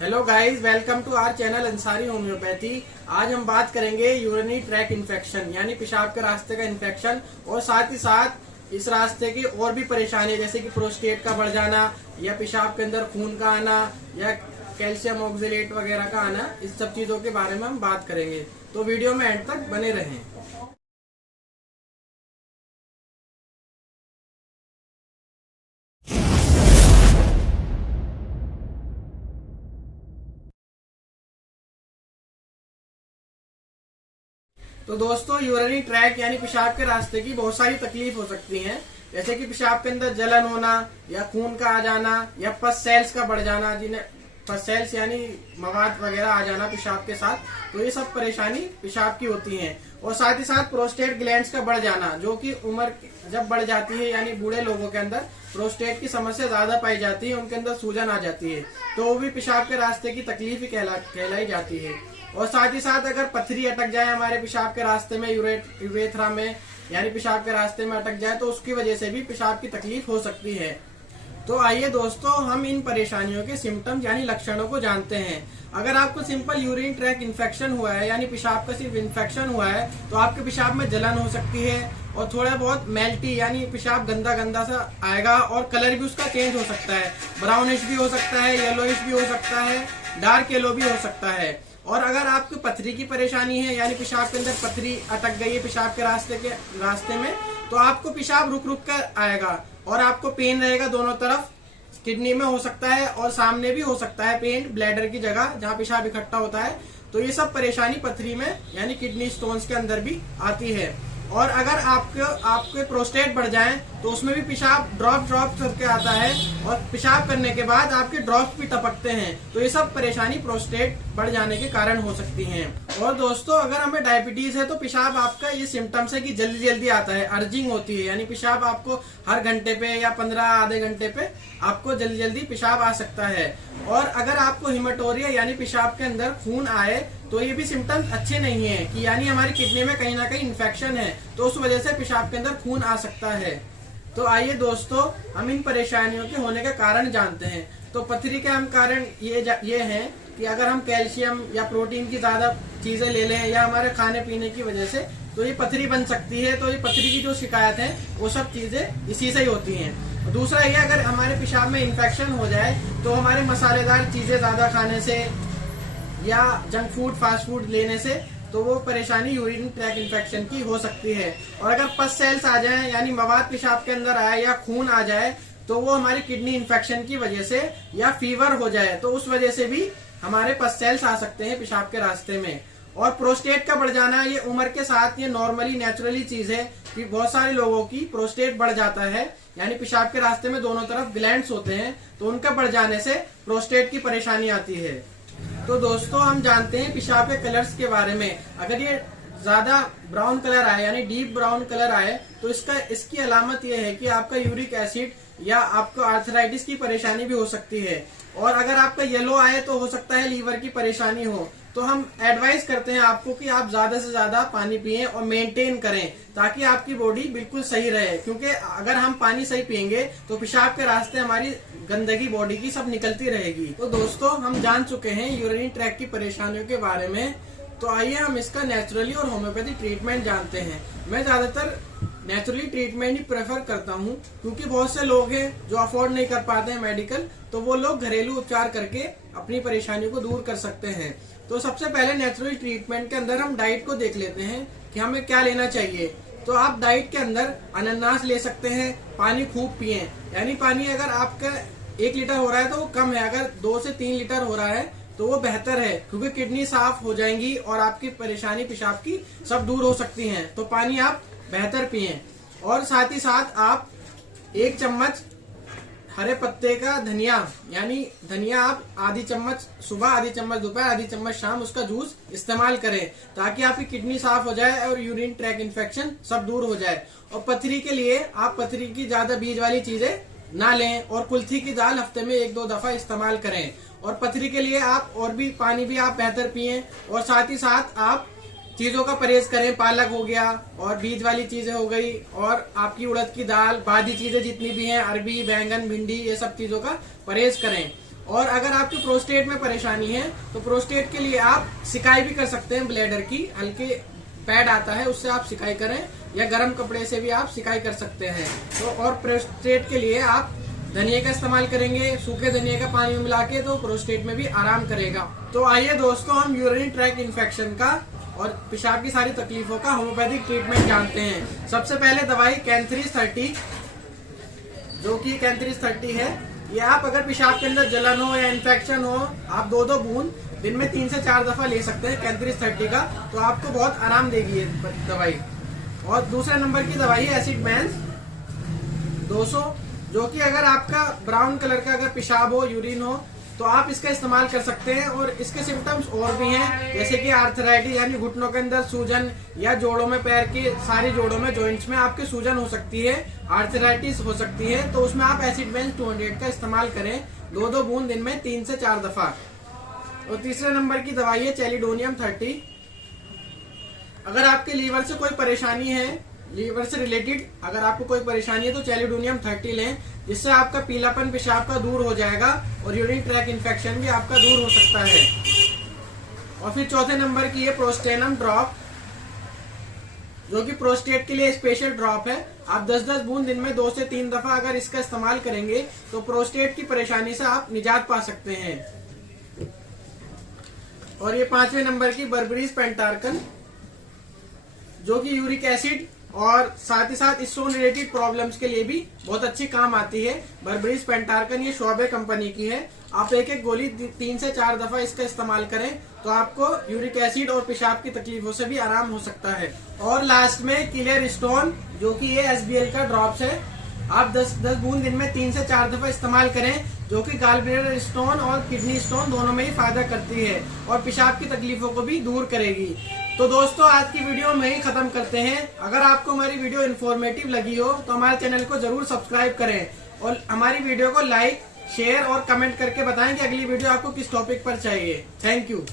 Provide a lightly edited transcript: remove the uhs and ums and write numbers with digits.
Hello guys, welcome to our channel Ansari homeopathy. आज हम बात करेंगे यूरिनरी ट्रैक इन्फेक्शन यानी पेशाब के रास्ते का इन्फेक्शन और साथ ही साथ इस रास्ते की और भी परेशानी जैसे कि प्रोस्टेट का बढ़ जाना या पेशाब के अंदर खून का आना या कैल्शियम ऑक्जेलेट वगैरह का आना, इस सब चीजों के बारे में हम बात करेंगे। तो वीडियो में एंड तक बने रहें। तो दोस्तों, यूरिनरी ट्रैक यानी पेशाब के रास्ते की बहुत सारी तकलीफ हो सकती हैं, जैसे कि पेशाब के अंदर जलन होना या खून का आ जाना या पस सेल्स का बढ़ जाना, जिन्हें पस सेल्स यानी मवाद वगैरह आ जाना पेशाब के साथ। तो ये सब परेशानी पेशाब की होती है। और साथ ही साथ प्रोस्टेट ग्लैंड्स का बढ़ जाना, जो कि उम्र जब बढ़ जाती है यानी बूढ़े लोगों के अंदर प्रोस्टेट की समस्या ज्यादा पाई जाती है, उनके अंदर सूजन आ जाती है, तो वो भी पेशाब के रास्ते की तकलीफ ही कहलाई जाती है। और साथ ही साथ अगर पथरी अटक जाए हमारे पेशाब के रास्ते में, यूरेथ्रा में यानी पेशाब के रास्ते में अटक जाए, तो उसकी वजह से भी पेशाब की तकलीफ हो सकती है। तो आइए दोस्तों, हम इन परेशानियों के सिम्टम्स यानी लक्षणों को जानते हैं। अगर आपको सिंपल यूरिन ट्रैक इन्फेक्शन हुआ है यानी पेशाब का सिर्फ इन्फेक्शन हुआ है, तो आपके पेशाब में जलन हो सकती है और थोड़ा बहुत मेल्टी यानी पेशाब गंदा गंदा सा आएगा और कलर भी उसका चेंज हो सकता है, ब्राउनिश भी हो सकता है, येलोइश भी हो सकता है, डार्क येलो भी हो सकता है। और अगर आपको पथरी की परेशानी है यानी पेशाब के अंदर पथरी अटक गई है पेशाब के रास्ते में, तो आपको पेशाब रुक रुक कर आएगा और आपको पेन रहेगा दोनों तरफ, किडनी में हो सकता है और सामने भी हो सकता है पेन, ब्लैडर की जगह जहाँ पेशाब इकट्ठा होता है। तो ये सब परेशानी पथरी में यानी किडनी स्टोन्स के अंदर भी आती है। और अगर आपके प्रोस्टेट बढ़ जाएं तो उसमें भी पेशाब ड्रॉप करके आता है और पेशाब करने के बाद आपके ड्रॉप्स भी टपकते हैं। तो ये सब परेशानी प्रोस्टेट बढ़ जाने के कारण हो सकती हैं। और दोस्तों, अगर हमें डायबिटीज है तो पेशाब आपका ये सिम्टम्स है कि जल्दी जल्दी आता है, अर्जिंग होती है, यानी पेशाब आपको हर घंटे पे या 15 आधे घंटे पे आपको जल्दी जल्दी पेशाब आ सकता है। और अगर आपको हिमेटोरिया यानी पेशाब के अंदर खून आए तो ये भी सिम्टम्स अच्छे नहीं है कि यानी हमारी किडनी में कहीं ना कहीं इन्फेक्शन है, तो उस वजह से पेशाब के अंदर खून आ सकता है। तो आइए दोस्तों, हम इन परेशानियों के होने का कारण जानते हैं। तो पथरी के हम कारण ये हैं कि अगर हम कैल्शियम या प्रोटीन की ज्यादा चीजें ले लें या हमारे खाने पीने की वजह से, तो ये पथरी बन सकती है। तो ये पथरी की जो शिकायत है वो सब चीजें इसी से ही होती हैं। दूसरा ये, अगर हमारे पेशाब में इन्फेक्शन हो जाए तो हमारे मसालेदार चीजें ज्यादा खाने से या जंक फूड फास्ट फूड लेने से, तो वो परेशानी यूरिन ट्रैक इन्फेक्शन की हो सकती है। और अगर पस सेल्स आ जाए यानी मवाद पेशाब के अंदर आए या खून आ जाए, तो वो हमारी किडनी इन्फेक्शन की वजह से या फीवर हो जाए, तो उस वजह से भी हमारे पस सेल्स आ सकते हैं पेशाब के रास्ते में। और प्रोस्टेट का बढ़ जाना, ये उम्र के साथ ये नॉर्मली नेचुरली चीज है कि बहुत सारे लोगों की प्रोस्टेट बढ़ जाता है, यानी पेशाब के रास्ते में दोनों तरफ ग्लैंड्स होते हैं, तो उनका बढ़ जाने से प्रोस्टेट की परेशानी आती है। तो दोस्तों, हम जानते हैं पेशाब के कलर्स के बारे में। अगर ये ज्यादा ब्राउन कलर आए यानी डीप ब्राउन कलर आए, तो इसकी अलामत यह है कि आपका यूरिक एसिड या आपको आर्थराइटिस की परेशानी भी हो सकती है। और अगर आपका येलो आए तो हो सकता है लीवर की परेशानी हो। तो हम एडवाइस करते हैं आपको कि आप ज्यादा से ज्यादा पानी पिएं और मेंटेन करें, ताकि आपकी बॉडी बिल्कुल सही रहे। क्योंकि अगर हम पानी सही पिएंगे तो पेशाब के रास्ते हमारी गंदगी बॉडी की सब निकलती रहेगी। तो दोस्तों, हम जान चुके हैं यूरिनरी ट्रैक की परेशानियों के बारे में। तो आइए हम इसका नेचुरली और होम्योपैथी ट्रीटमेंट जानते हैं। मैं ज्यादातर नेचुरली ट्रीटमेंट ही प्रेफर करता हूं, क्योंकि बहुत से लोग हैं जो अफोर्ड नहीं कर पाते हैं मेडिकल, तो वो लोग घरेलू उपचार करके अपनी परेशानियों को दूर कर सकते हैं। तो सबसे पहले नेचुरल ट्रीटमेंट के अंदर हम डाइट को देख लेते हैं कि हमें क्या लेना चाहिए। तो आप डाइट के अंदर अनानास ले सकते हैं, पानी खूब पिए, यानी पानी अगर आपका 1 लीटर हो रहा है तो वो कम है, अगर 2 से 3 लीटर हो रहा है तो वो बेहतर है, क्योंकि किडनी साफ हो जाएंगी और आपकी परेशानी पेशाब की सब दूर हो सकती है। तो पानी आप बेहतर पिए। और साथ ही साथ आप 1 चम्मच हरे पत्ते का धनिया, यानी धनिया आप आधी चम्मच सुबह, आधी चम्मच दोपहर, आधी चम्मच शाम उसका जूस इस्तेमाल करें, ताकि आपकी किडनी साफ हो जाए और यूरिन ट्रैक इन्फेक्शन सब दूर हो जाए। और पथरी के लिए आप पथरी की ज्यादा बीज वाली चीजें ना लें और कुल्थी की दाल हफ्ते में 1-2 दफा इस्तेमाल करें। और पथरी के लिए आप और भी पानी भी आप बेहतर पिए। और साथ ही साथ आप चीजों का परहेज करें, पालक हो गया और बीज वाली चीजें हो गई, और आपकी उड़द की दाल, बादी चीजें जितनी भी हैं, अरबी, बैंगन, भिंडी, ये सब चीजों का परहेज करें। और अगर आपके प्रोस्टेट में परेशानी है तो प्रोस्टेट के लिए आप सिकाई भी कर सकते हैं। ब्लेडर की हल्के पैड आता है, उससे आप सिकाई करें, या गर्म कपड़े से भी आप सिकाई कर सकते हैं। तो और प्रोस्टेट के लिए आप धनिया का इस्तेमाल करेंगे, सूखे धनिया का पानी में मिला के, तो प्रोस्टेट में भी आराम करेगा। तो आइए दोस्तों, हम यूरिनरी ट्रैक इन्फेक्शन का और पेशाब की सारी तकलीफों का होम्योपैथिक ट्रीटमेंट जानते हैं। सबसे पहले दवाई कैंथरीज 30, जो कि कैंथरीज 30 है। ये आप अगर पेशाब के अंदर जलन हो या इन्फेक्शन हो, आप 2-2 बूंद दिन में 3 से 4 दफा ले सकते हैं कैंथरीज 30 का, तो आपको बहुत आराम देगी ये दवाई। और दूसरे नंबर की दवाई है एसिड मैंस 200, जो कि अगर आपका ब्राउन कलर का अगर पेशाब हो, यूरिन हो, तो आप इसका इस्तेमाल कर सकते हैं। और इसके सिम्टम्स और भी हैं, जैसे कि आर्थराइटिस यानी घुटनों के अंदर सूजन, या जोड़ों में, पैर के सारे जोड़ों में, जॉइंट्स में आपके सूजन हो सकती है, आर्थराइटिस हो सकती है, तो उसमें आप एसिड मैंस 200 का इस्तेमाल करें 2-2 बूंद दिन में 3 से 4 दफा। और तीसरे नंबर की दवाई है चैलिडोनियम 30। अगर आपके लीवर से कोई परेशानी है, लीवर से रिलेटेड अगर आपको कोई परेशानी है, तो चैलिडोनियम 30 लें, जिससे आपका पीलापन पेशाब का दूर हो जाएगा और यूरिन ट्रैक इन्फेक्शन भी आपका दूर हो सकता है। और फिर चौथे नंबर की है प्रोस्टेनम ड्रॉप, जो कि प्रोस्टेट के लिए स्पेशल ड्रॉप है। आप 10-10 बूंद दिन में 2 से 3 दफा अगर इसका इस्तेमाल करेंगे तो प्रोस्टेट की परेशानी से आप निजात पा सकते हैं। और ये 5वें नंबर की बर्बरीज पेंटार्कन, जो कि यूरिक एसिड और साथ ही साथ स्टोन रिलेटेड प्रॉब्लम्स के लिए भी बहुत अच्छी काम आती है। बर्बरीज पेंटार्कन ये शोबे कंपनी की है। आप एक गोली 3 से 4 दफा इसका इस्तेमाल करें तो आपको यूरिक एसिड और पेशाब की तकलीफों से भी आराम हो सकता है। और लास्ट में क्लियर स्टोन, जो कि ये SBL का ड्रॉप्स है। आप 10 बूंद दिन में 3 से 4 दफा इस्तेमाल करें, जो कि गॉलब्लैडर स्टोन और किडनी स्टोन दोनों में ही फायदा करती है और पेशाब की तकलीफों को भी दूर करेगी। तो दोस्तों, आज की वीडियो में ही खत्म करते हैं। अगर आपको हमारी वीडियो इन्फॉर्मेटिव लगी हो तो हमारे चैनल को जरूर सब्सक्राइब करें और हमारी वीडियो को लाइक, शेयर और कमेंट करके बताएं कि अगली वीडियो आपको किस टॉपिक पर चाहिए। Thank you.